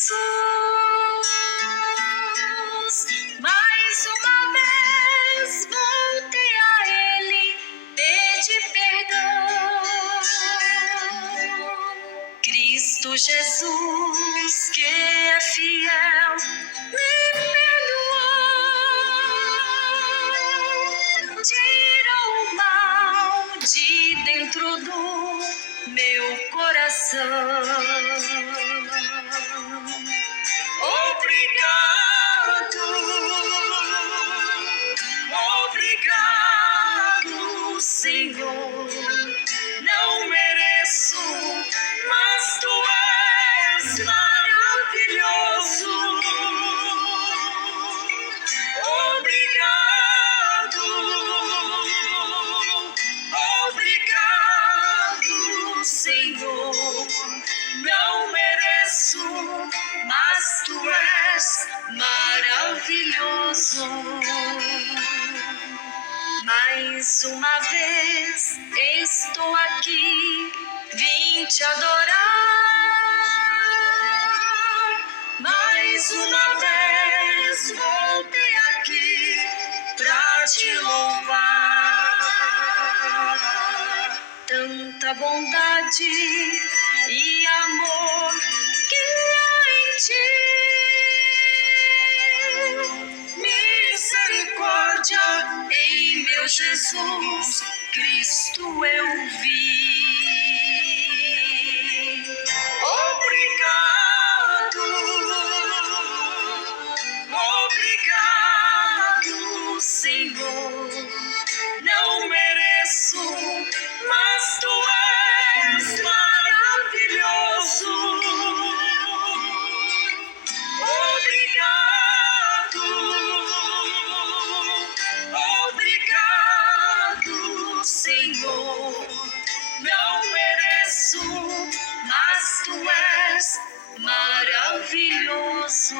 Jesus, mais uma vez voltei a Ele pedir perdão. Cristo Jesus, que é fiel, me perdoou. Tira o mal de dentro do meu coração. Obrigado, obrigado, Senhor. Não mereço, mas Tu és maravilhoso. Obrigado, obrigado, Senhor. Não mereço, mas Tu és maravilhoso. Mais uma vez estou aqui, vim Te adorar. Mais uma vez voltei aqui pra Te louvar. Tanta bondade e amor que há em Ti. Misericórdia em meu Jesus Cristo eu vi. Obrigado, obrigado, Senhor. Não mereço, mas Tu és maravilhoso. Obrigado, obrigado, Senhor. Não mereço, mas Tu és maravilhoso.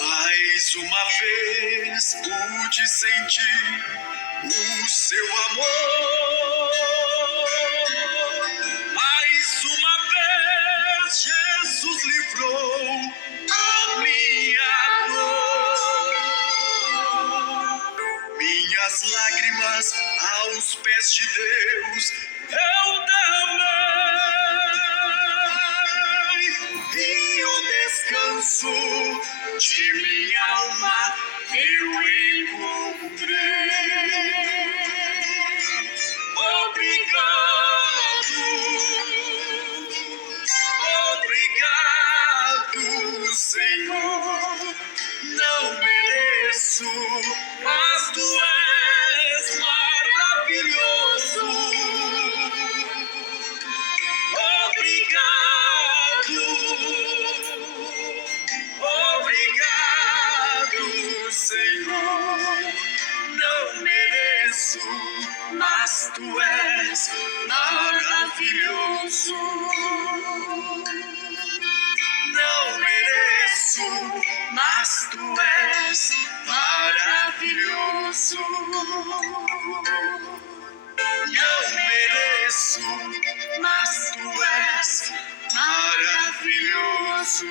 Mais uma vez pude sentir o Seu amor. Mais uma vez Jesus livrou a minha dor. Minhas lágrimas aos pés de Deus eu derramei, e o descanso de minha alma eu encontrei. Obrigado, obrigado, Senhor. Não mereço, mas Tu és maravilhoso. Obrigado, obrigado, Senhor. Não mereço, mas Tu és maravilhoso. Não mereço, mas Tu és maravilhoso. Não mereço, mas Tu és maravilhoso.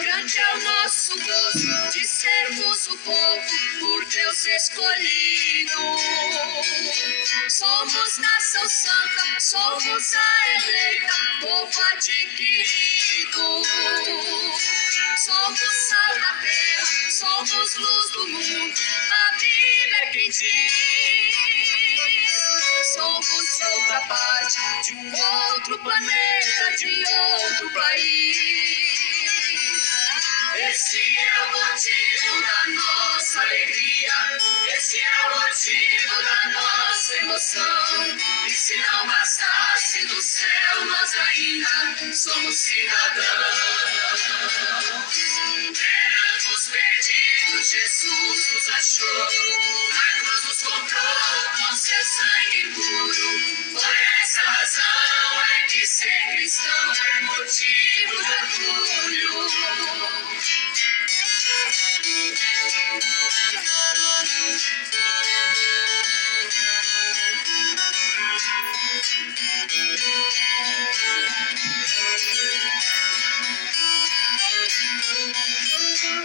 Grande é o nosso gozo de sermos o povo por Deus escolhido. Somos nação santa, somos a eleita, povo adquirido. somos sal da terra, somos luz do mundo. A Bíblia é quem diz: somos de outra parte, de um outro planeta, de outro país. Esse é o motivo da nossa alegria, esse é o motivo da nossa emoção. E se não bastasse do céu, nós ainda somos cidadãos. Éramos perdidos, Jesus nos achou, na cruz nos comprou com seu sangue puro. Por essa razão é que ser cristão é motivo de orgulho.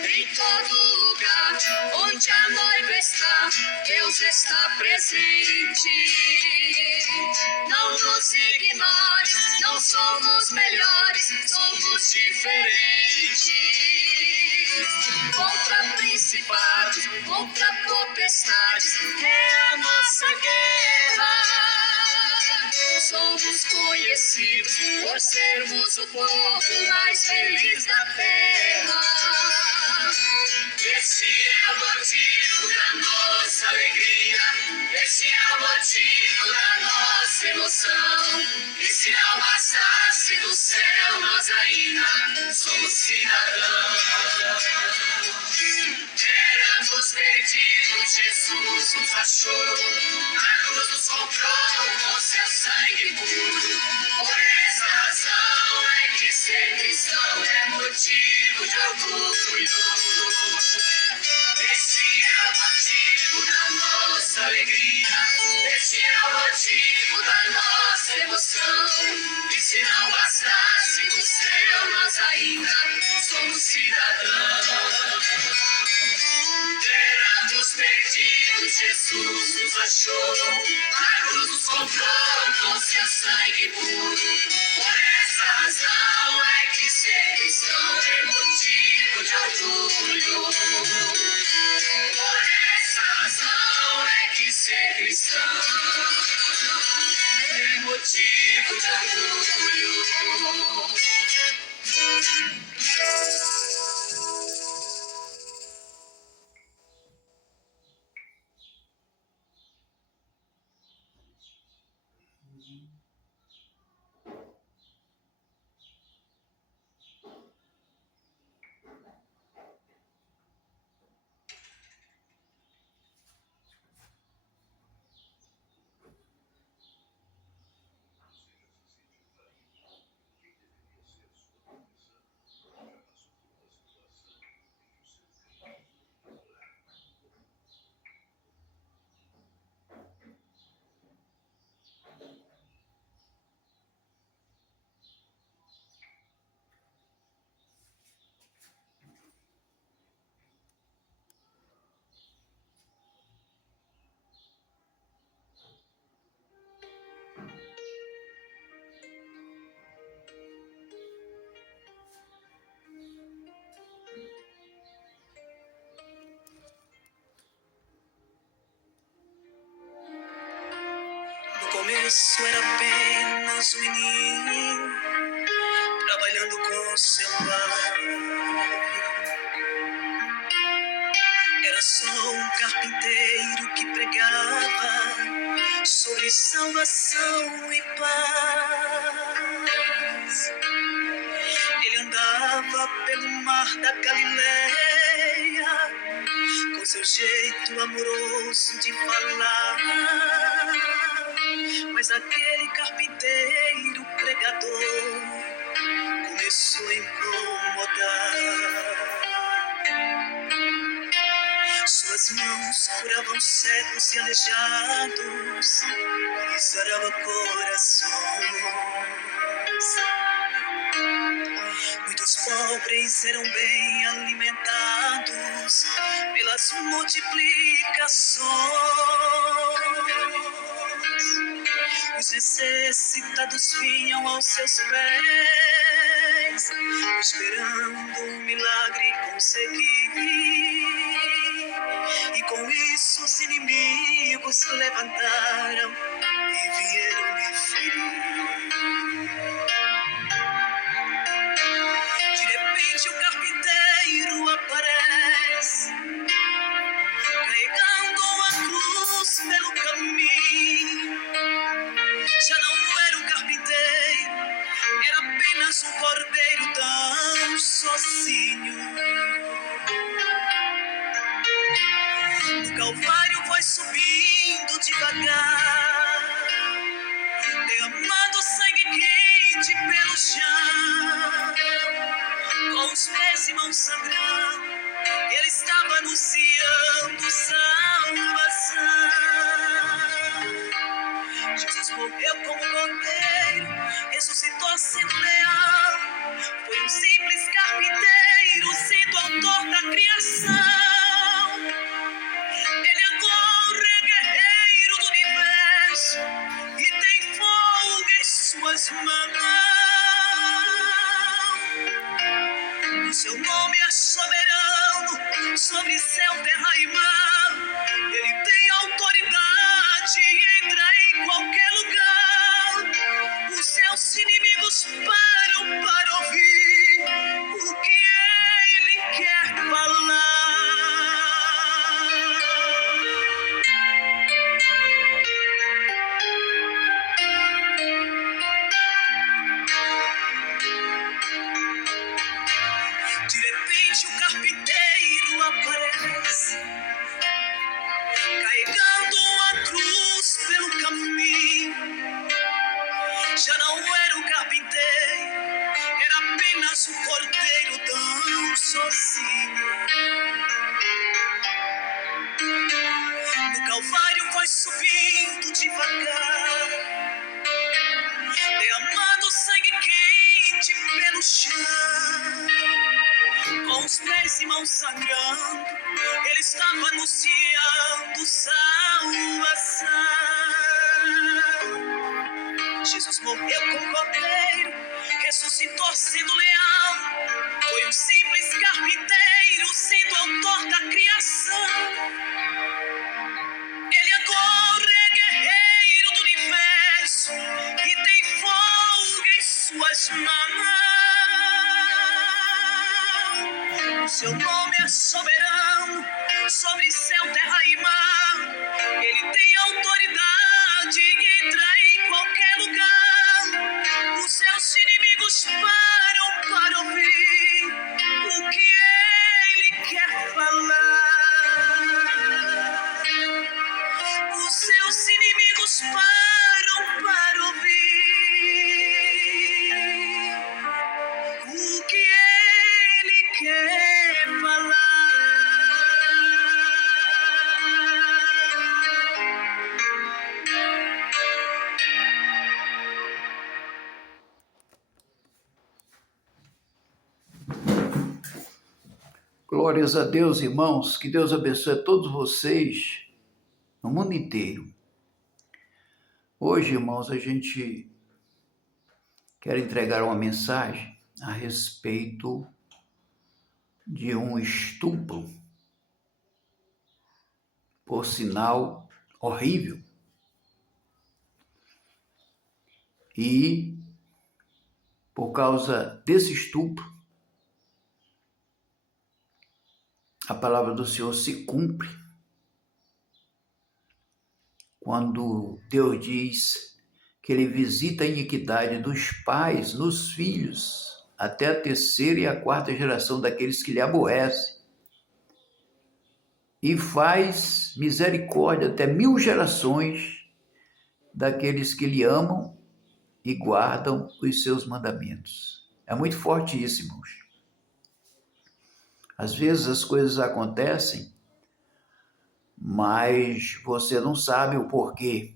Em todo lugar onde a noiva está, Deus está presente. Não nos ignore, não somos melhores, somos diferentes. Contra principados, contra potestades, é a nossa guerra. Somos conhecidos por sermos o povo mais feliz da terra. Esse é o motivo da nossa alegria, esse é o motivo da nossa emoção. E se não bastasse do céu, nós ainda somos cidadãos. Éramos perdidos, Jesus nos achou, na cruz nos comprou com seu sangue puro. Por essa razão é que ser cristão é motivo de orgulho. Esse é o motivo da nossa alegria, esse é o motivo da nossa emoção. E se não bastasse do céu, nós ainda somos cidadãos. Éramos perdidos, Jesus nos achou, na cruz nos comprou com seu sangue puro. Por essa razão é que ser cristão é motivo de orgulho. Por essa razão é que ser cristão é motivo de orgulho. No começo era apenas um menino, trabalhando com seu pai. Era só um carpinteiro que pregava sobre salvação e paz. Ele andava pelo mar da Galileia, com seu jeito amoroso de falar. Mas aquele carpinteiro pregador começou a incomodar. Suas mãos curavam cegos e aleijados e sarava corações. Muitos pobres eram bem alimentados pelas multiplicações. Os necessitados vinham aos seus pés esperando um milagre conseguir. E com isso os inimigos se levantaram e vieram me ferir. De repente o carpinteiro aparece, carregando a cruz pelo caminho. Já não era o carpinteiro, era apenas um cordeiro tão sozinho. No Calvário vai subindo devagar, derramando sangue quente pelo chão. Com os pés e mãos sangrando, ele estava anunciando salvação. Jesus morreu como cordeiro, ressuscitou sendo leal. Foi um simples carpinteiro, sendo autor da criação. Ele agora é guerreiro do universo e tem fogo em suas mãos. O seu nome é soberano sobre céu, terra e mar. Ele tem autoridade e entra em qualquer lugar. Os seus inimigos param para ouvir o que ele quer falar. De repente o carpinteiro aparece, carregando a cruz pelo caminho. Já não era o carpinteiro, era apenas um cordeiro tão sozinho. No Calvário vai subindo devagar, derramando sangue quente pelo chão. Com os pés e mãos sangrando, ele estava anunciando salvação. Jesus morreu como cordeiro, ressuscitou sendo leal. Foi um simples carpinteiro, sendo autor da criação. Ele agora é guerreiro do universo e tem fogo em suas mãos. O seu nome é soberano sobre céu, terra e mar. Ele tem autoridade e entra em qualquer lugar. Os seus inimigos param para ouvir o que ele quer falar. Os seus inimigos param para ouvir o que ele quer falar. Glórias a Deus, irmãos. Que Deus abençoe a todos vocês no mundo inteiro. Hoje, irmãos, a gente quer entregar uma mensagem a respeito de um estupro, por sinal horrível. E, por causa desse estupro, a palavra do Senhor se cumpre quando Deus diz que Ele visita a iniquidade dos pais nos filhos, até a terceira e a quarta geração daqueles que lhe aborrecem, e faz misericórdia até 1000 gerações daqueles que lhe amam e guardam os seus mandamentos. É muito forte isso, irmãos. Às vezes as coisas acontecem, mas você não sabe o porquê.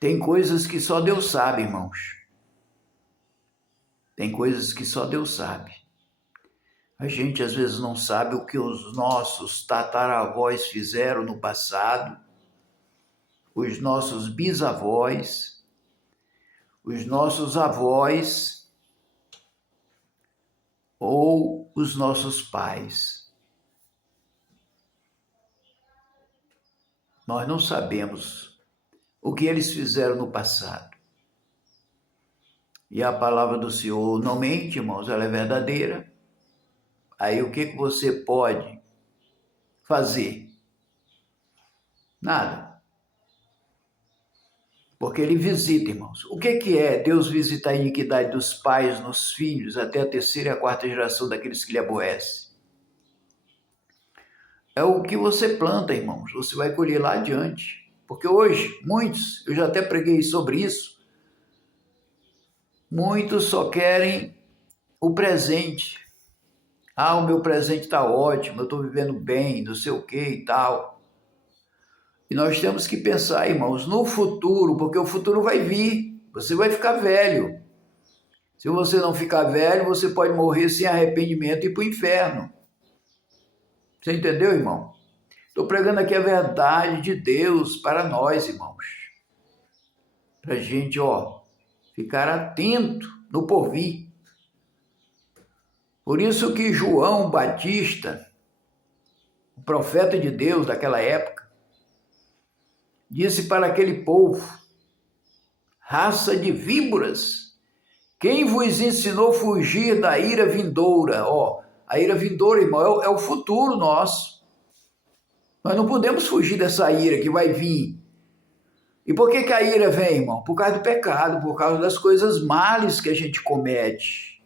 Tem coisas que só Deus sabe, irmãos. Tem coisas que só Deus sabe. A gente às vezes não sabe o que os nossos tataravós fizeram no passado, os nossos bisavós, os nossos avós, ou os nossos pais. Nós não sabemos o que eles fizeram no passado. E a palavra do Senhor não mente, irmãos, ela é verdadeira. Aí o que você pode fazer? Nada. Porque ele visita, irmãos. O que é Deus visitar a iniquidade dos pais nos filhos até a terceira e a quarta geração daqueles que lhe aborrecem? É o que você planta, irmãos. Você vai colher lá adiante. Porque hoje, muitos, eu já até preguei sobre isso, muitos só querem o presente. Ah, o meu presente está ótimo, eu estou vivendo bem, não sei o que e tal. E nós temos que pensar, irmãos, no futuro, porque o futuro vai vir. Você vai ficar velho. Se você não ficar velho, você pode morrer sem arrependimento e ir para o inferno. Você entendeu, irmão? Estou pregando aqui a verdade de Deus para nós, irmãos. Para a gente, ficar atento no porvir. Por isso que João Batista, o profeta de Deus daquela época, disse para aquele povo: raça de víboras, quem vos ensinou a fugir da ira vindoura? A ira vindoura, irmão, é o futuro nosso. Nós não podemos fugir dessa ira que vai vir. E por que a ira vem, irmão? Por causa do pecado, por causa das coisas males que a gente comete.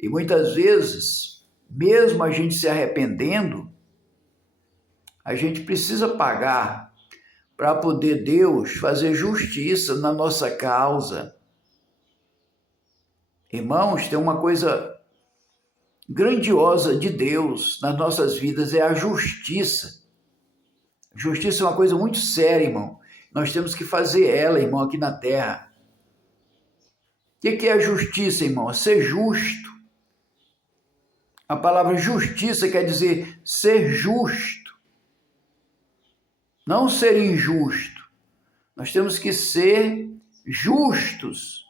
E muitas vezes, mesmo a gente se arrependendo, a gente precisa pagar para poder Deus fazer justiça na nossa causa. Irmãos, tem uma coisa grandiosa de Deus nas nossas vidas, é a justiça. Justiça é uma coisa muito séria, irmão. Nós temos que fazer ela, irmão, aqui na terra. O que é a justiça, irmão? É ser justo. A palavra justiça quer dizer ser justo. Não ser injusto. Nós temos que ser justos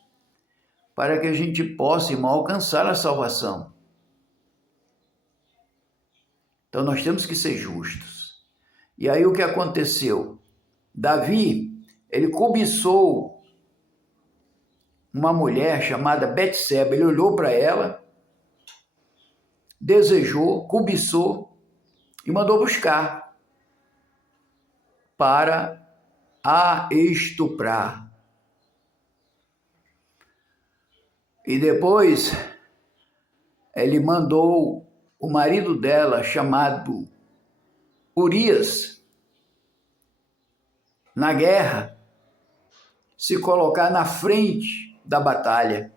para que a gente possa, irmão, alcançar a salvação. Então nós temos que ser justos. E aí o que aconteceu? Davi, ele cobiçou uma mulher chamada Betseba. Ele olhou para ela, desejou, cobiçou e mandou buscar para a estuprar. E depois ele mandou o marido dela, chamado Urias, na guerra, se colocar na frente da batalha.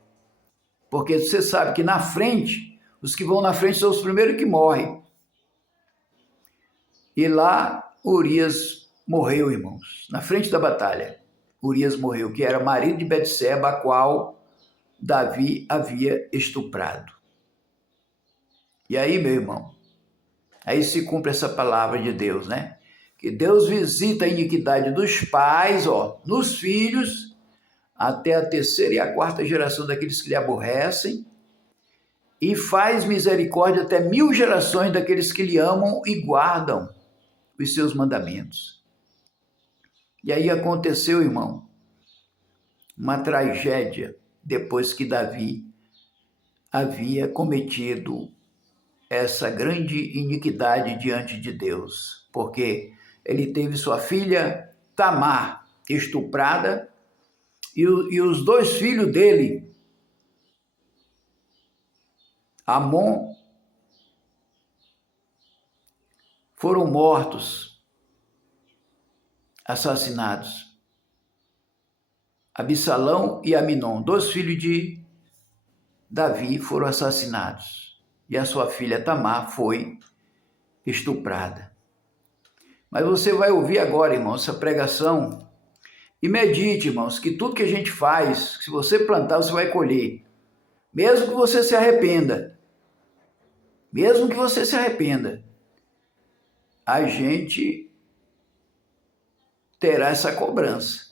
Porque você sabe que na frente, os que vão na frente são os primeiros que morrem. E lá Urias morreu, irmãos, na frente da batalha. Urias morreu, que era marido de Betseba, a qual Davi havia estuprado. E aí, meu irmão, aí se cumpre essa palavra de Deus, né? Que Deus visita a iniquidade dos pais, nos filhos, até a terceira e a quarta geração daqueles que lhe aborrecem, e faz misericórdia até 1000 gerações daqueles que lhe amam e guardam os seus mandamentos. E aí aconteceu, irmão, uma tragédia depois que Davi havia cometido essa grande iniquidade diante de Deus, porque ele teve sua filha Tamar estuprada e os 2 filhos dele, Amon, foram mortos, assassinados. Absalão e Aminon, 2 filhos de Davi, foram assassinados. E a sua filha Tamar foi estuprada. Mas você vai ouvir agora, irmãos, essa pregação e medite, irmãos, que tudo que a gente faz, se você plantar, você vai colher. Mesmo que você se arrependa. Mesmo que você se arrependa. A gente terá essa cobrança.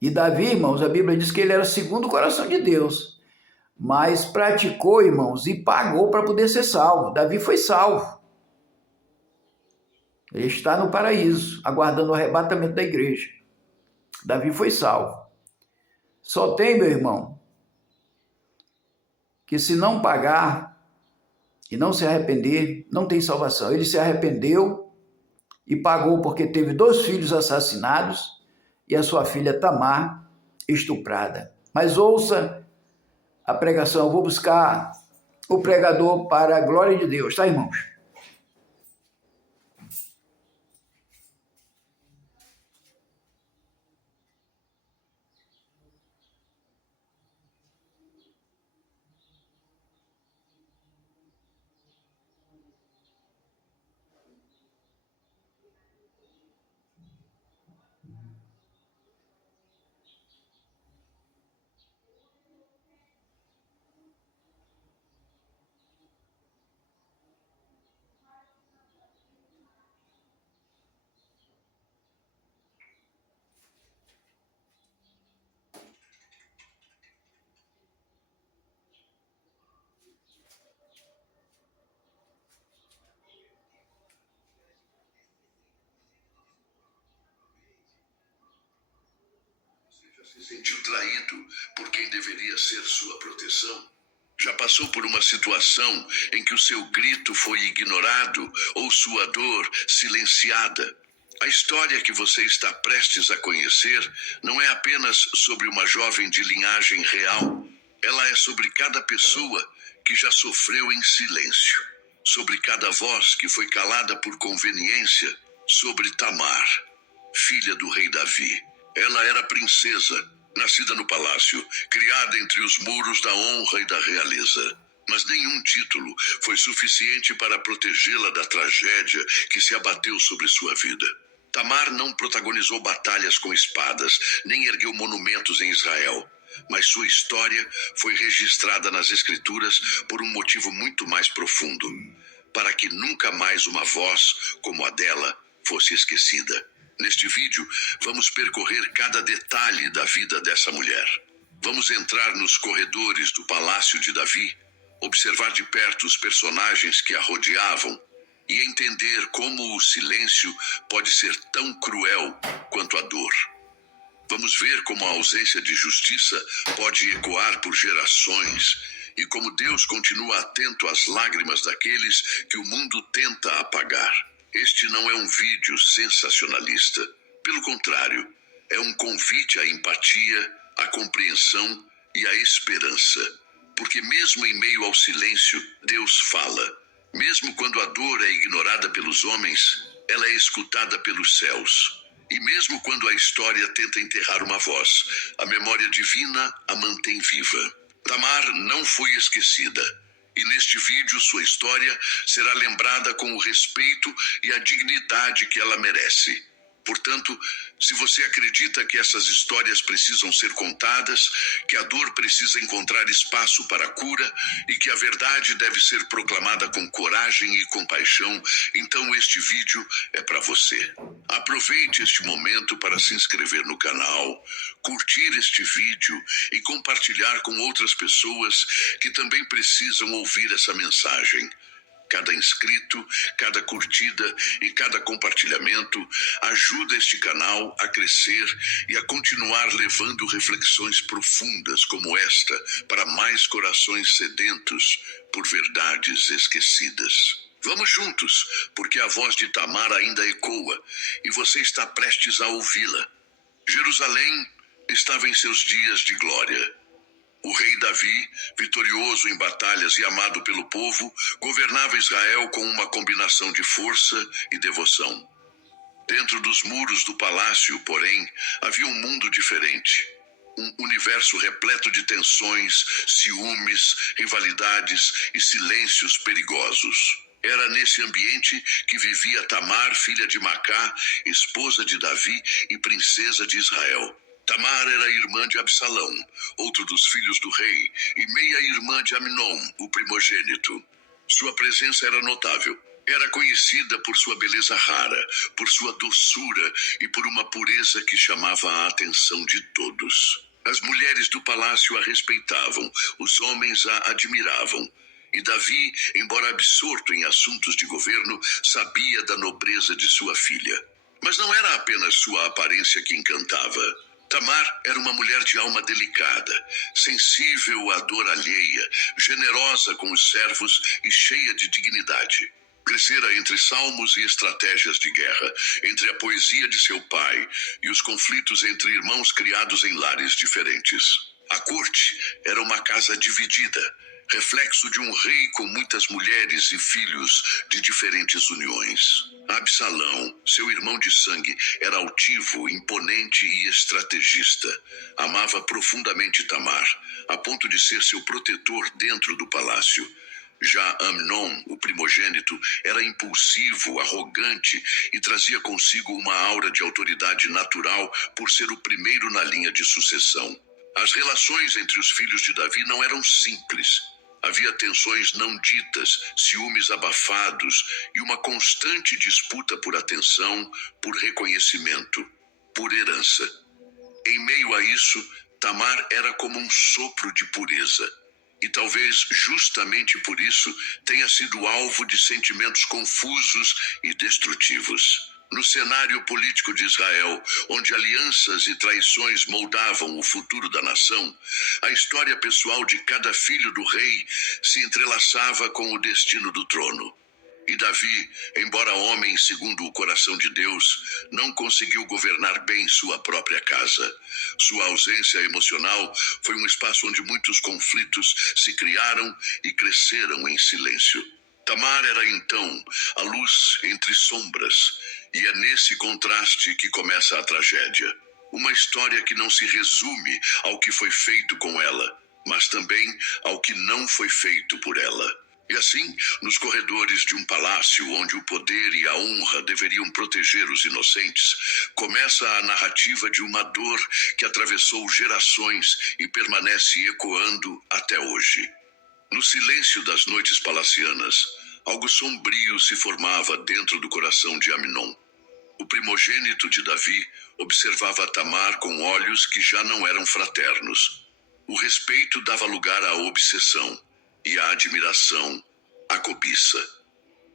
E Davi, irmãos, a Bíblia diz que ele era segundo o coração de Deus. mas praticou, irmãos, e pagou para poder ser salvo. Davi foi salvo. Ele está no paraíso, aguardando o arrebatamento da igreja. Davi foi salvo. Só tem, meu irmão, que se não pagar e não se arrepender, não tem salvação. Ele se arrependeu e pagou porque teve 2 filhos assassinados e a sua filha Tamar estuprada. Mas ouça a pregação, eu vou buscar o pregador para a glória de Deus, tá, irmãos? Se sentiu traído por quem deveria ser sua proteção? Já passou por uma situação em que o seu grito foi ignorado ou sua dor silenciada? A história que você está prestes a conhecer não é apenas sobre uma jovem de linhagem real. Ela é sobre cada pessoa que já sofreu em silêncio, sobre cada voz que foi calada por conveniência, sobre Tamar, filha do rei Davi. Ela era princesa, nascida no palácio, criada entre os muros da honra e da realeza. Mas nenhum título foi suficiente para protegê-la da tragédia que se abateu sobre sua vida. Tamar não protagonizou batalhas com espadas, nem ergueu monumentos em Israel. Mas sua história foi registrada nas Escrituras por um motivo muito mais profundo, para que nunca mais uma voz como a dela fosse esquecida. Neste vídeo, vamos percorrer cada detalhe da vida dessa mulher. Vamos entrar nos corredores do palácio de Davi, observar de perto os personagens que a rodeavam e entender como o silêncio pode ser tão cruel quanto a dor. Vamos ver como a ausência de justiça pode ecoar por gerações e como Deus continua atento às lágrimas daqueles que o mundo tenta apagar. Este não é um vídeo sensacionalista. Pelo contrário, é um convite à empatia, à compreensão e à esperança. Porque mesmo em meio ao silêncio, Deus fala. Mesmo quando a dor é ignorada pelos homens, ela é escutada pelos céus. E mesmo quando a história tenta enterrar uma voz, a memória divina a mantém viva. Tamar não foi esquecida. E neste vídeo sua história será lembrada com o respeito e a dignidade que ela merece. Portanto, se você acredita que essas histórias precisam ser contadas, que a dor precisa encontrar espaço para a cura e que a verdade deve ser proclamada com coragem e compaixão, então este vídeo é para você. Aproveite este momento para se inscrever no canal, curtir este vídeo e compartilhar com outras pessoas que também precisam ouvir essa mensagem. Cada inscrito, cada curtida e cada compartilhamento ajuda este canal a crescer e a continuar levando reflexões profundas como esta para mais corações sedentos por verdades esquecidas. Vamos juntos, porque a voz de Tamar ainda ecoa e você está prestes a ouvi-la. Jerusalém estava em seus dias de glória. O rei Davi, vitorioso em batalhas e amado pelo povo, governava Israel com uma combinação de força e devoção. Dentro dos muros do palácio, porém, havia um mundo diferente. Um universo repleto de tensões, ciúmes, rivalidades e silêncios perigosos. Era nesse ambiente que vivia Tamar, filha de Macá, esposa de Davi e princesa de Israel. Tamar era irmã de Absalão, outro dos filhos do rei, e meia-irmã de Amnon, o primogênito. Sua presença era notável. Era conhecida por sua beleza rara, por sua doçura e por uma pureza que chamava a atenção de todos. As mulheres do palácio a respeitavam, os homens a admiravam. E Davi, embora absorto em assuntos de governo, sabia da nobreza de sua filha. Mas não era apenas sua aparência que encantava. Tamar era uma mulher de alma delicada, sensível à dor alheia, generosa com os servos e cheia de dignidade. Crescera entre salmos e estratégias de guerra, entre a poesia de seu pai e os conflitos entre irmãos criados em lares diferentes. A corte era uma casa dividida, reflexo de um rei com muitas mulheres e filhos de diferentes uniões. Absalão, seu irmão de sangue, era altivo, imponente e estrategista. Amava profundamente Tamar, a ponto de ser seu protetor dentro do palácio. Já Amnon, o primogênito, era impulsivo, arrogante e trazia consigo uma aura de autoridade natural por ser o primeiro na linha de sucessão. As relações entre os filhos de Davi não eram simples. Havia tensões não ditas, ciúmes abafados e uma constante disputa por atenção, por reconhecimento, por herança. Em meio a isso, Tamar era como um sopro de pureza. E talvez justamente por isso tenha sido alvo de sentimentos confusos e destrutivos. No cenário político de Israel, onde alianças e traições moldavam o futuro da nação, a história pessoal de cada filho do rei se entrelaçava com o destino do trono. E Davi, embora homem segundo o coração de Deus, não conseguiu governar bem sua própria casa. Sua ausência emocional foi um espaço onde muitos conflitos se criaram e cresceram em silêncio. Tamar era então a luz entre sombras, e é nesse contraste que começa a tragédia. Uma história que não se resume ao que foi feito com ela, mas também ao que não foi feito por ela. E assim, nos corredores de um palácio onde o poder e a honra deveriam proteger os inocentes, começa a narrativa de uma dor que atravessou gerações e permanece ecoando até hoje. No silêncio das noites palacianas, algo sombrio se formava dentro do coração de Amnon. O primogênito de Davi observava Tamar com olhos que já não eram fraternos. O respeito dava lugar à obsessão. E a admiração, a cobiça.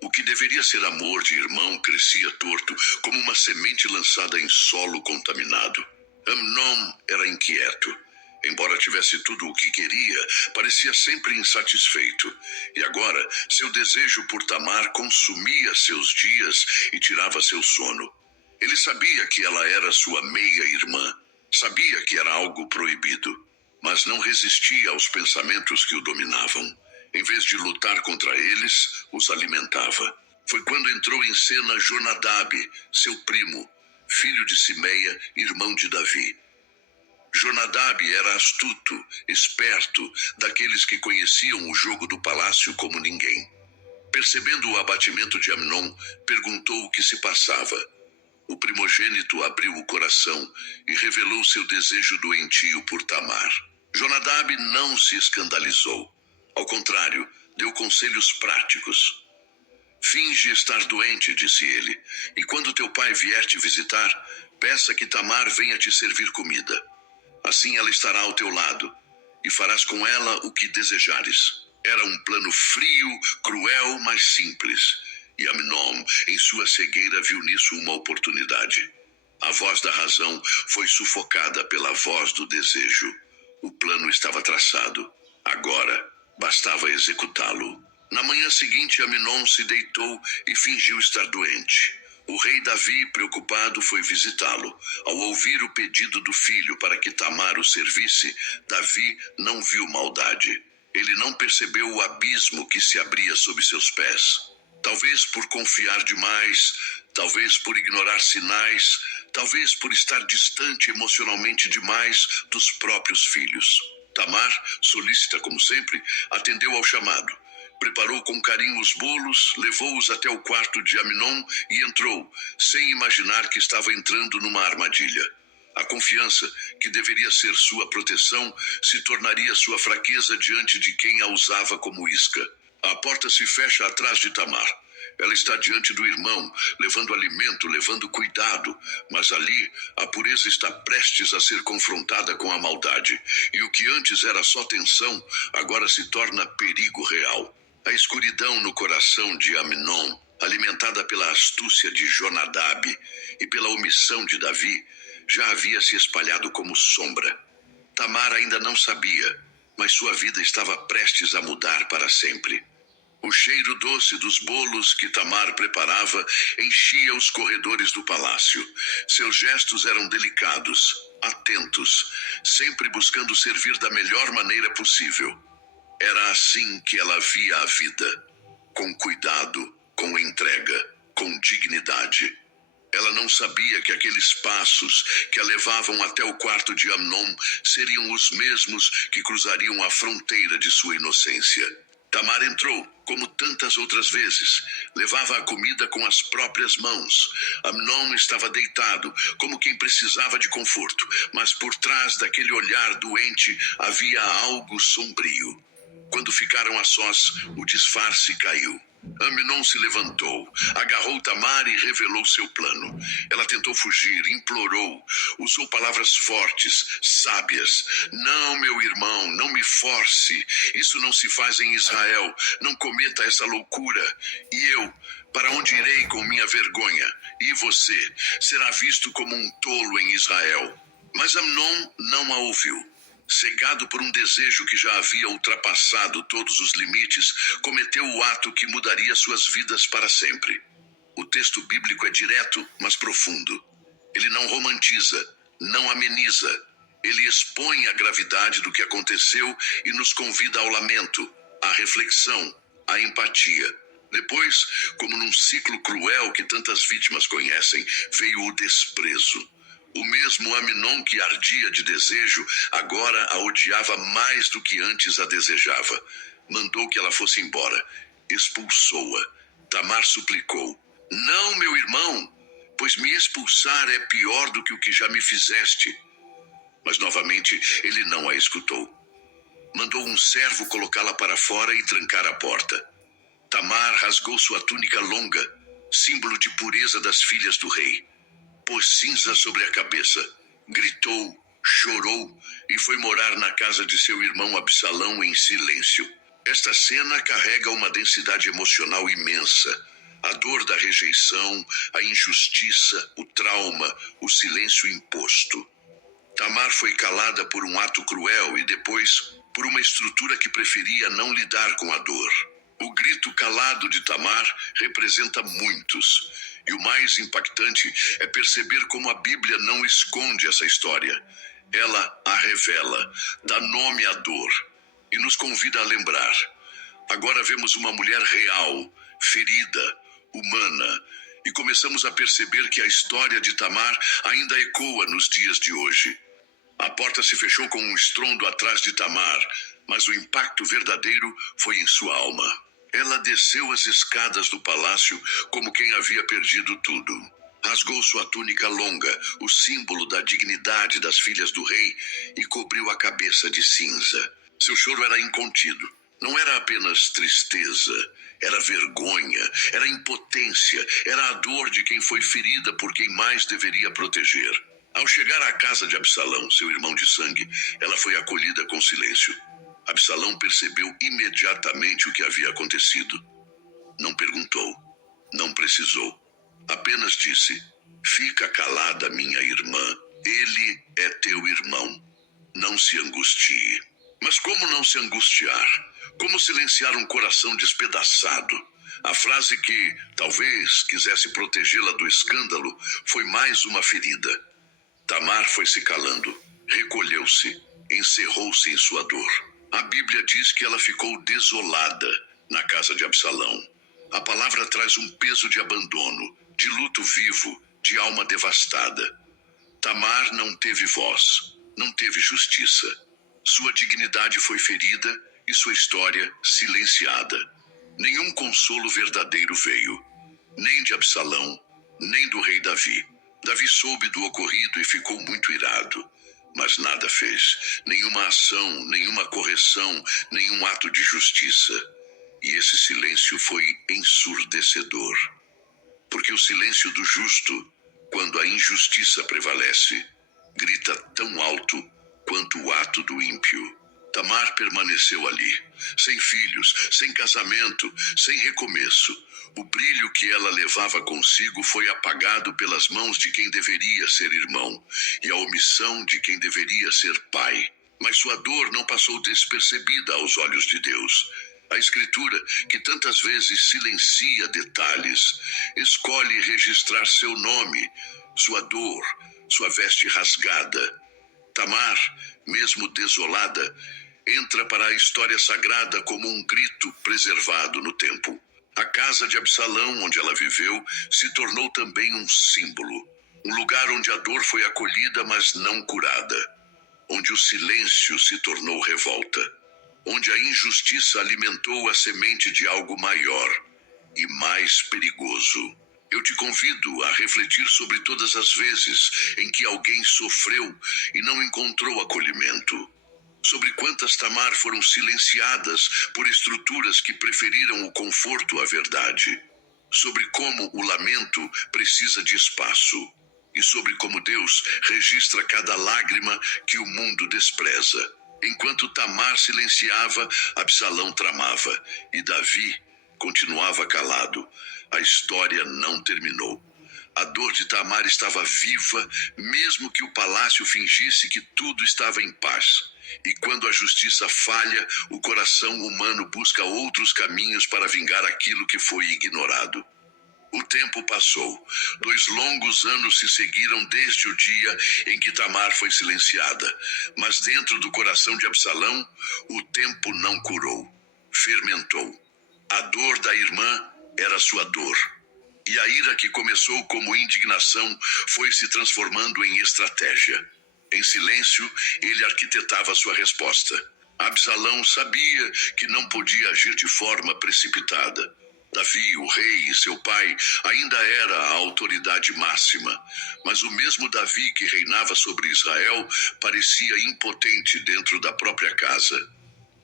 O que deveria ser amor de irmão crescia torto, como uma semente lançada em solo contaminado. Amnon era inquieto. Embora tivesse tudo o que queria, parecia sempre insatisfeito. E agora, seu desejo por Tamar consumia seus dias e tirava seu sono. Ele sabia que ela era sua meia-irmã. Sabia que era algo proibido. Mas não resistia aos pensamentos que o dominavam. Em vez de lutar contra eles, os alimentava. Foi quando entrou em cena Jonadab, seu primo, filho de Simeia, irmão de Davi. Jonadab era astuto, esperto, daqueles que conheciam o jogo do palácio como ninguém. Percebendo o abatimento de Amnon, perguntou o que se passava. O primogênito abriu o coração e revelou seu desejo doentio por Tamar. Jonadab não se escandalizou. Ao contrário, deu conselhos práticos. Finge estar doente, disse ele, e quando teu pai vier te visitar, peça que Tamar venha te servir comida. Assim ela estará ao teu lado, e farás com ela o que desejares. Era um plano frio, cruel, mas simples. E Amnon, em sua cegueira, viu nisso uma oportunidade. A voz da razão foi sufocada pela voz do desejo. O plano estava traçado. Agora, bastava executá-lo. Na manhã seguinte, Amnon se deitou e fingiu estar doente. O rei Davi, preocupado, foi visitá-lo. Ao ouvir o pedido do filho para que Tamar o servisse, Davi não viu maldade. Ele não percebeu o abismo que se abria sob seus pés. Talvez por confiar demais, talvez por ignorar sinais, talvez por estar distante emocionalmente demais dos próprios filhos. Tamar, solícita como sempre, atendeu ao chamado. Preparou com carinho os bolos, levou-os até o quarto de Amnon e entrou, sem imaginar que estava entrando numa armadilha. A confiança, que deveria ser sua proteção, se tornaria sua fraqueza diante de quem a usava como isca. A porta se fecha atrás de Tamar. Ela está diante do irmão, levando alimento, levando cuidado, mas ali a pureza está prestes a ser confrontada com a maldade, e o que antes era só tensão, agora se torna perigo real. A escuridão no coração de Amnon, alimentada pela astúcia de Jonadab e pela omissão de Davi, já havia se espalhado como sombra. Tamar ainda não sabia, mas sua vida estava prestes a mudar para sempre. O cheiro doce dos bolos que Tamar preparava enchia os corredores do palácio. Seus gestos eram delicados, atentos, sempre buscando servir da melhor maneira possível. Era assim que ela via a vida, com cuidado, com entrega, com dignidade. Ela não sabia que aqueles passos que a levavam até o quarto de Amnon seriam os mesmos que cruzariam a fronteira de sua inocência. Tamar entrou, como tantas outras vezes. Levava a comida com as próprias mãos. Amnon estava deitado, como quem precisava de conforto, mas por trás daquele olhar doente havia algo sombrio. Quando ficaram a sós, o disfarce caiu. Amnon se levantou, agarrou Tamar e revelou seu plano. Ela tentou fugir, implorou, usou palavras fortes, sábias. Não, meu irmão, não me force. Isso não se faz em Israel. Não cometa essa loucura. E eu, para onde irei com minha vergonha? E você será visto como um tolo em Israel. Mas Amnon não a ouviu. Cegado por um desejo que já havia ultrapassado todos os limites, cometeu o ato que mudaria suas vidas para sempre. O texto bíblico é direto, mas profundo. Ele não romantiza, não ameniza. Ele expõe a gravidade do que aconteceu e nos convida ao lamento, à reflexão, à empatia. Depois, como num ciclo cruel que tantas vítimas conhecem, veio o desprezo. O mesmo Amnon que ardia de desejo, agora a odiava mais do que antes a desejava. Mandou que ela fosse embora. Expulsou-a. Tamar suplicou: não, meu irmão, pois me expulsar é pior do que o que já me fizeste. Mas novamente ele não a escutou. Mandou um servo colocá-la para fora e trancar a porta. Tamar rasgou sua túnica longa, símbolo de pureza das filhas do rei. Pôs cinza sobre a cabeça, gritou, chorou e foi morar na casa de seu irmão Absalão em silêncio. Esta cena carrega uma densidade emocional imensa. A dor da rejeição, a injustiça, o trauma, o silêncio imposto. Tamar foi calada por um ato cruel e depois por uma estrutura que preferia não lidar com a dor. O grito calado de Tamar representa muitos. E o mais impactante é perceber como a Bíblia não esconde essa história. Ela a revela, dá nome à dor e nos convida a lembrar. Agora vemos uma mulher real, ferida, humana, e começamos a perceber que a história de Tamar ainda ecoa nos dias de hoje. A porta se fechou com um estrondo atrás de Tamar, mas o impacto verdadeiro foi em sua alma. Ela desceu as escadas do palácio como quem havia perdido tudo. Rasgou sua túnica longa, o símbolo da dignidade das filhas do rei, e cobriu a cabeça de cinza. Seu choro era incontido. Não era apenas tristeza, era vergonha, era impotência, era a dor de quem foi ferida por quem mais deveria proteger. Ao chegar à casa de Absalão, seu irmão de sangue, ela foi acolhida com silêncio. Absalão percebeu imediatamente o que havia acontecido. Não perguntou, não precisou. Apenas disse: fica calada, minha irmã. Ele é teu irmão. Não se angustie. Mas como não se angustiar? Como silenciar um coração despedaçado? A frase que, talvez, quisesse protegê-la do escândalo, foi mais uma ferida. Tamar foi se calando, recolheu-se, encerrou-se em sua dor. A Bíblia diz que ela ficou desolada na casa de Absalão. A palavra traz um peso de abandono, de luto vivo, de alma devastada. Tamar não teve voz, não teve justiça. Sua dignidade foi ferida e sua história silenciada. Nenhum consolo verdadeiro veio, nem de Absalão, nem do rei Davi. Davi soube do ocorrido e ficou muito irado, mas nada fez, nenhuma ação, nenhuma correção, nenhum ato de justiça. E esse silêncio foi ensurdecedor. Porque o silêncio do justo, quando a injustiça prevalece, grita tão alto quanto o ato do ímpio. Tamar permaneceu ali, sem filhos, sem casamento, sem recomeço. O brilho que ela levava consigo foi apagado pelas mãos de quem deveria ser irmão e a omissão de quem deveria ser pai. Mas sua dor não passou despercebida aos olhos de Deus. A Escritura, que tantas vezes silencia detalhes, escolhe registrar seu nome, sua dor, sua veste rasgada. Tamar, mesmo desolada, entra para a história sagrada como um grito preservado no tempo. A casa de Absalão, onde ela viveu, se tornou também um símbolo. Um lugar onde a dor foi acolhida, mas não curada. Onde o silêncio se tornou revolta. Onde a injustiça alimentou a semente de algo maior e mais perigoso. Eu te convido a refletir sobre todas as vezes em que alguém sofreu e não encontrou acolhimento. Sobre quantas Tamar foram silenciadas por estruturas que preferiram o conforto à verdade. Sobre como o lamento precisa de espaço. E sobre como Deus registra cada lágrima que o mundo despreza. Enquanto Tamar silenciava, Absalão tramava, e Davi continuava calado. A história não terminou. A dor de Tamar estava viva, mesmo que o palácio fingisse que tudo estava em paz. E quando a justiça falha, o coração humano busca outros caminhos para vingar aquilo que foi ignorado. O tempo passou. 2 longos anos se seguiram desde o dia em que Tamar foi silenciada. Mas dentro do coração de Absalão, o tempo não curou. Fermentou. A dor da irmã era sua dor. E a ira que começou como indignação foi se transformando em estratégia. Em silêncio, ele arquitetava sua resposta. Absalão sabia que não podia agir de forma precipitada. Davi, o rei e seu pai, ainda era a autoridade máxima. Mas o mesmo Davi que reinava sobre Israel parecia impotente dentro da própria casa.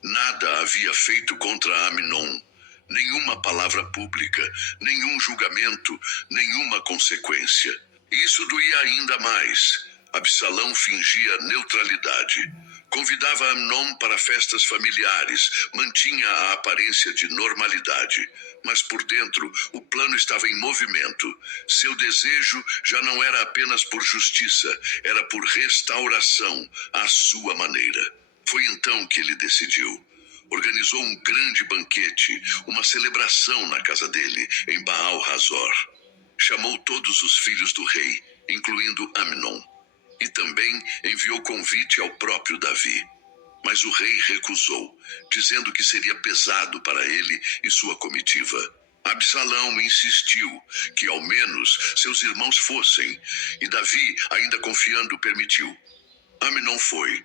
Nada havia feito contra Amnon. Nenhuma palavra pública, nenhum julgamento, nenhuma consequência. Isso doía ainda mais. Absalão fingia neutralidade. Convidava Amnon para festas familiares, mantinha a aparência de normalidade. Mas por dentro, o plano estava em movimento. Seu desejo já não era apenas por justiça, era por restauração, à sua maneira. Foi então que ele decidiu. Organizou um grande banquete, uma celebração na casa dele, em Baal-Hazor. Chamou todos os filhos do rei, incluindo Amnon. E também enviou convite ao próprio Davi. Mas o rei recusou, dizendo que seria pesado para ele e sua comitiva. Absalão insistiu que ao menos seus irmãos fossem, e Davi, ainda confiando, permitiu. Amnon foi.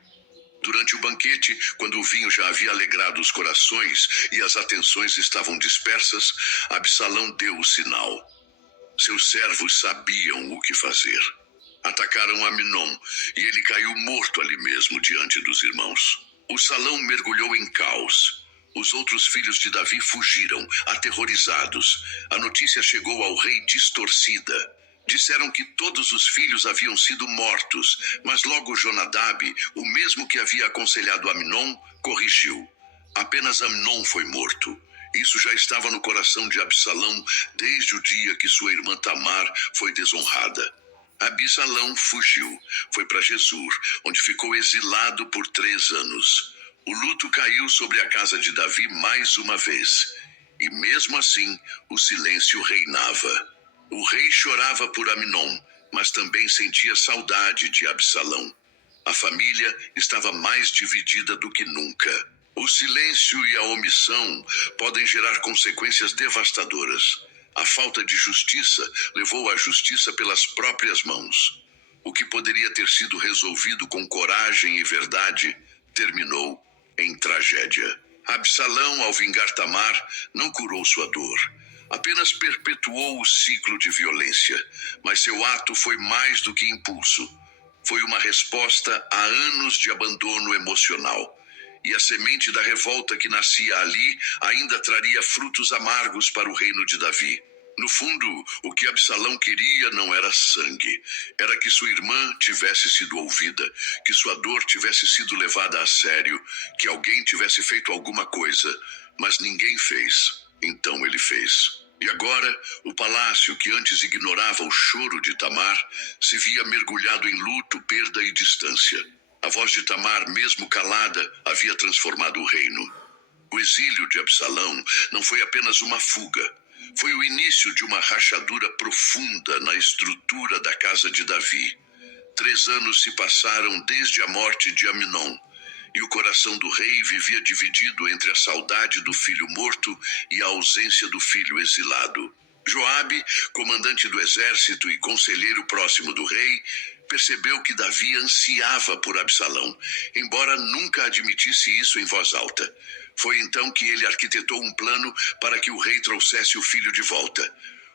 Durante o banquete, quando o vinho já havia alegrado os corações e as atenções estavam dispersas, Absalão deu o sinal. Seus servos sabiam o que fazer. Atacaram Amnon e ele caiu morto ali mesmo diante dos irmãos. O salão mergulhou em caos. Os outros filhos de Davi fugiram, aterrorizados. A notícia chegou ao rei distorcida. Disseram que todos os filhos haviam sido mortos, mas logo Jonadab, o mesmo que havia aconselhado Amnon, corrigiu. Apenas Amnon foi morto. Isso já estava no coração de Absalão desde o dia que sua irmã Tamar foi desonrada. Absalão fugiu, foi para Gesur, onde ficou exilado por 3 anos. O luto caiu sobre a casa de Davi mais uma vez. E mesmo assim, o silêncio reinava. O rei chorava por Amnon, mas também sentia saudade de Absalão. A família estava mais dividida do que nunca. O silêncio e a omissão podem gerar consequências devastadoras. A falta de justiça levou a justiça pelas próprias mãos. O que poderia ter sido resolvido com coragem e verdade, terminou em tragédia. Absalão, ao vingar Tamar, não curou sua dor. Apenas perpetuou o ciclo de violência, mas seu ato foi mais do que impulso. Foi uma resposta a anos de abandono emocional. e a semente da revolta que nascia ali ainda traria frutos amargos para o reino de Davi. No fundo, o que Absalão queria não era sangue, era que sua irmã tivesse sido ouvida, que sua dor tivesse sido levada a sério, que alguém tivesse feito alguma coisa, mas ninguém fez. Então ele fez. E agora, o palácio que antes ignorava o choro de Tamar, se via mergulhado em luto, perda e distância. A voz de Tamar, mesmo calada, havia transformado o reino. O exílio de Absalão não foi apenas uma fuga. Foi o início de uma rachadura profunda na estrutura da casa de Davi. 3 anos se passaram desde a morte de Amnon, e o coração do rei vivia dividido entre a saudade do filho morto e a ausência do filho exilado. Joabe, comandante do exército e conselheiro próximo do rei, percebeu que Davi ansiava por Absalão, embora nunca admitisse isso em voz alta. Foi então que ele arquitetou um plano para que o rei trouxesse o filho de volta.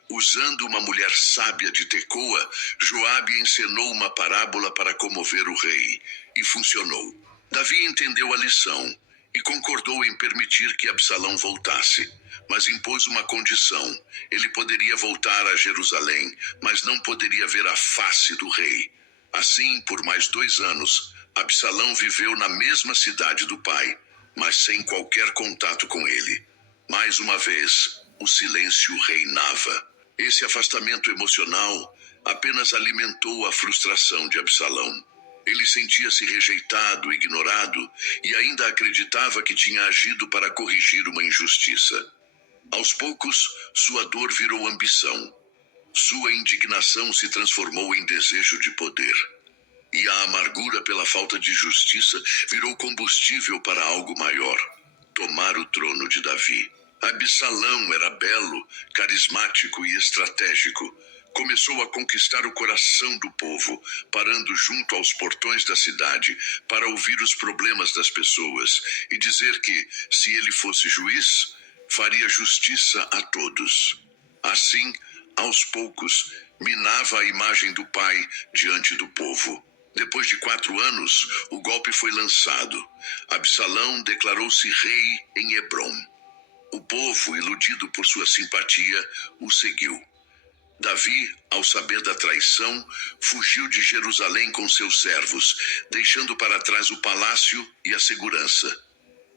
Usando uma mulher sábia de Tecoa, Joabe encenou uma parábola para comover o rei, e funcionou. Davi entendeu a lição e concordou em permitir que Absalão voltasse, mas impôs uma condição. Ele poderia voltar a Jerusalém, mas não poderia ver a face do rei. Assim, por mais 2 anos, Absalão viveu na mesma cidade do pai, mas sem qualquer contato com ele. Mais uma vez, o silêncio reinava. Esse afastamento emocional apenas alimentou a frustração de Absalão. Ele sentia-se rejeitado, ignorado, e ainda acreditava que tinha agido para corrigir uma injustiça. Aos poucos, sua dor virou ambição. Sua indignação se transformou em desejo de poder. E a amargura pela falta de justiça virou combustível para algo maior: tomar o trono de Davi. Absalão era belo, carismático e estratégico. Começou a conquistar o coração do povo, parando junto aos portões da cidade para ouvir os problemas das pessoas e dizer que, se ele fosse juiz, faria justiça a todos. Assim, aos poucos, minava a imagem do pai diante do povo. Depois de 4 anos, o golpe foi lançado. Absalão declarou-se rei em Hebrom. O povo, iludido por sua simpatia, o seguiu. Davi, ao saber da traição, fugiu de Jerusalém com seus servos, deixando para trás o palácio e a segurança.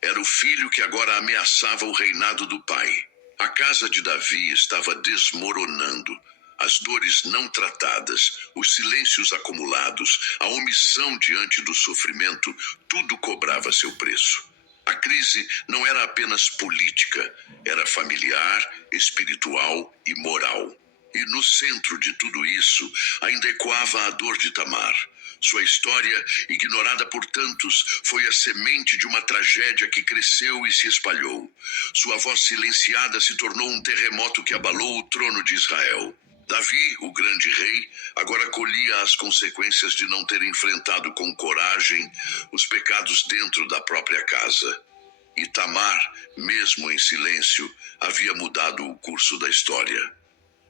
Era o filho que agora ameaçava o reinado do pai. A casa de Davi estava desmoronando. As dores não tratadas, os silêncios acumulados, a omissão diante do sofrimento, tudo cobrava seu preço. A crise não era apenas política, era familiar, espiritual e moral. E no centro de tudo isso, ainda ecoava a dor de Tamar. Sua história, ignorada por tantos, foi a semente de uma tragédia que cresceu e se espalhou. Sua voz silenciada se tornou um terremoto que abalou o trono de Israel. Davi, o grande rei, agora colhia as consequências de não ter enfrentado com coragem os pecados dentro da própria casa. E Tamar, mesmo em silêncio, havia mudado o curso da história.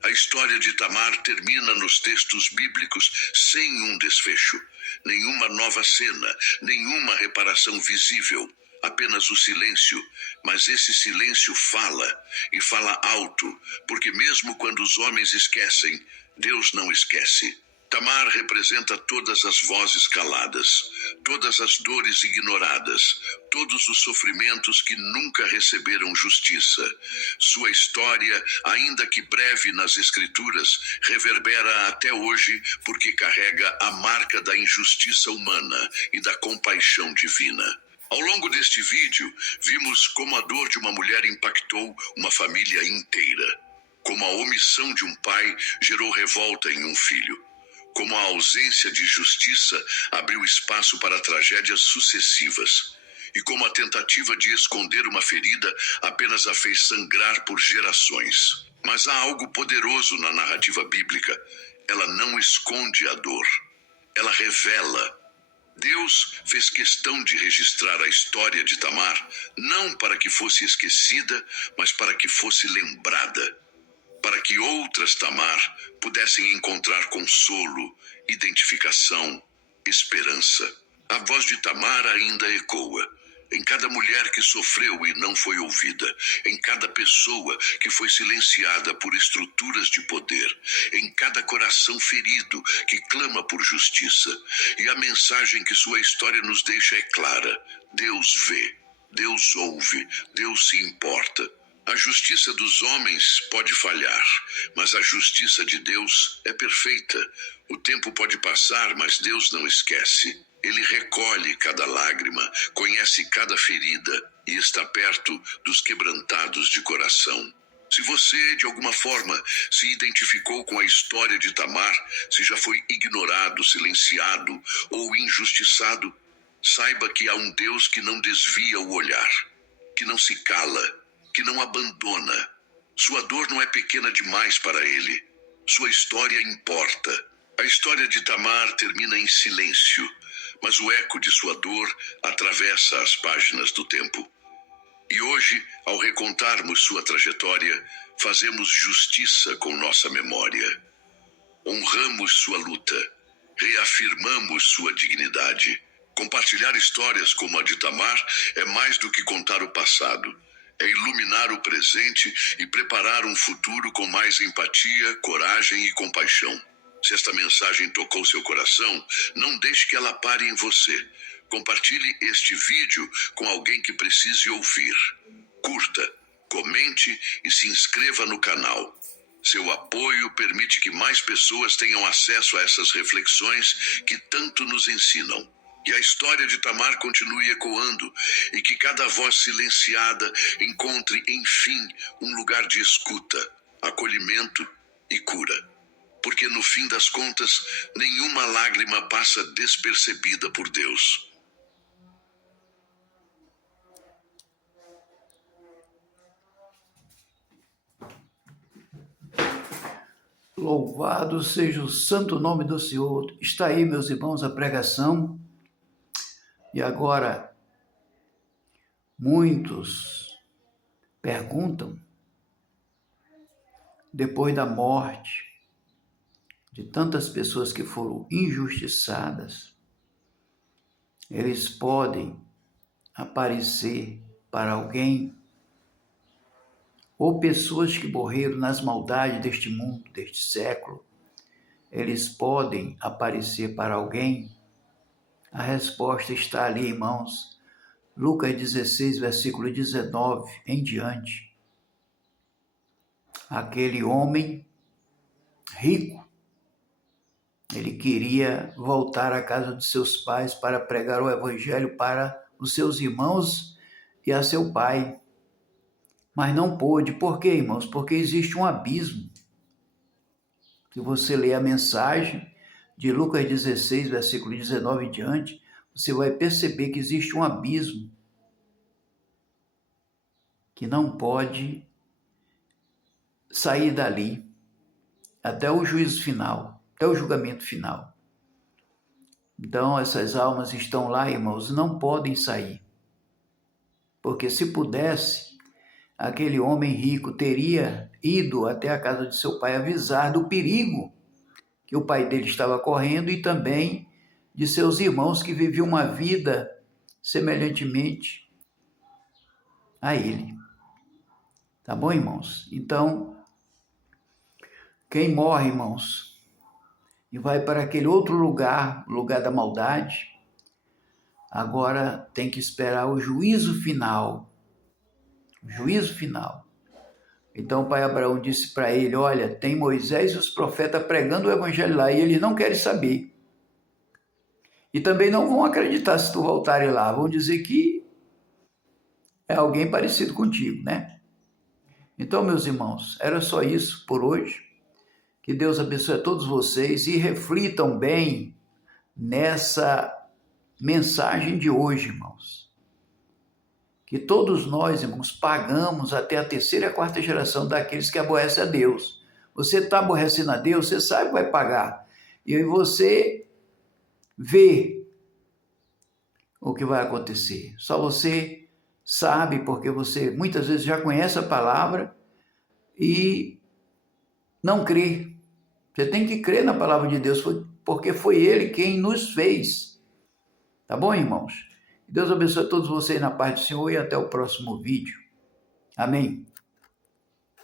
A história de Tamar termina nos textos bíblicos sem um desfecho, nenhuma nova cena, nenhuma reparação visível, apenas o silêncio. Mas esse silêncio fala, e fala alto, porque mesmo quando os homens esquecem, Deus não esquece. Tamar representa todas as vozes caladas, todas as dores ignoradas, todos os sofrimentos que nunca receberam justiça. Sua história, ainda que breve nas Escrituras, reverbera até hoje porque carrega a marca da injustiça humana e da compaixão divina. Ao longo deste vídeo, vimos como a dor de uma mulher impactou uma família inteira, como a omissão de um pai gerou revolta em um filho, como a ausência de justiça abriu espaço para tragédias sucessivas, e como a tentativa de esconder uma ferida apenas a fez sangrar por gerações. Mas há algo poderoso na narrativa bíblica. Ela não esconde a dor, ela revela. Deus fez questão de registrar a história de Tamar, não para que fosse esquecida, mas para que fosse lembrada. Para que outras Tamar pudessem encontrar consolo, identificação, esperança. A voz de Tamar ainda ecoa. em cada mulher que sofreu e não foi ouvida, em cada pessoa que foi silenciada por estruturas de poder, em cada coração ferido que clama por justiça. E a mensagem que sua história nos deixa é clara: Deus vê, Deus ouve, Deus se importa. A justiça dos homens pode falhar, mas a justiça de Deus é perfeita. O tempo pode passar, mas Deus não esquece. Ele recolhe cada lágrima, conhece cada ferida e está perto dos quebrantados de coração. Se você, de alguma forma, se identificou com a história de Tamar, se já foi ignorado, silenciado ou injustiçado, saiba que há um Deus que não desvia o olhar, que não se cala, que não abandona. Sua dor não é pequena demais para ele. Sua história importa. A história de Tamar termina em silêncio, mas o eco de sua dor atravessa as páginas do tempo. E hoje, ao recontarmos sua trajetória, fazemos justiça com nossa memória. Honramos sua luta, reafirmamos sua dignidade. Compartilhar histórias como a de Tamar é mais do que contar o passado. É iluminar o presente e preparar um futuro com mais empatia, coragem e compaixão. Se esta mensagem tocou seu coração, não deixe que ela pare em você. Compartilhe este vídeo com alguém que precise ouvir. Curta, comente e se inscreva no canal. Seu apoio permite que mais pessoas tenham acesso a essas reflexões que tanto nos ensinam. Que a história de Tamar continue ecoando e que cada voz silenciada encontre, enfim, um lugar de escuta, acolhimento e cura. Porque, no fim das contas, nenhuma lágrima passa despercebida por Deus. Louvado seja o santo nome do Senhor. Está aí, meus irmãos, a pregação. E agora, muitos perguntam, depois da morte de tantas pessoas que foram injustiçadas, eles podem aparecer para alguém, ou pessoas que morreram nas maldades deste mundo, deste século, eles podem aparecer para alguém? A resposta está ali, irmãos. Lucas 16, versículo 19 em diante. Aquele homem rico, ele queria voltar à casa de seus pais para pregar o evangelho para os seus irmãos e a seu pai. Mas não pôde. Por quê, irmãos? Porque existe um abismo. Se você ler a mensagem de Lucas 16, versículo 19 em diante, você vai perceber que existe um abismo que não pode sair dali até o juízo final, até o julgamento final. Então, essas almas estão lá, irmãos, não podem sair. Porque se pudesse, aquele homem rico teria ido até a casa de seu pai avisar do perigo que o pai dele estava correndo e também de seus irmãos que viviam uma vida semelhantemente a ele. Tá bom, irmãos? Então, quem morre, irmãos, e vai para aquele outro lugar, lugar da maldade, agora tem que esperar o juízo final. O juízo final. Então o pai Abraão disse para ele, olha, tem Moisés e os profetas pregando o evangelho lá, e eles não querem saber. E também não vão acreditar se tu voltares lá, vão dizer que é alguém parecido contigo, né? Então, meus irmãos, era só isso por hoje. Que Deus abençoe a todos vocês e reflitam bem nessa mensagem de hoje, irmãos. Que todos nós, irmãos, pagamos até a terceira e a quarta geração daqueles que aborrecem a Deus. Você está aborrecendo a Deus, você sabe que vai pagar. E aí você vê o que vai acontecer. Só você sabe, porque você muitas vezes já conhece a palavra e não crê. Você tem que crer na palavra de Deus, porque foi Ele quem nos fez. Tá bom, irmãos? Deus abençoe todos vocês na paz do Senhor e até o próximo vídeo. Amém.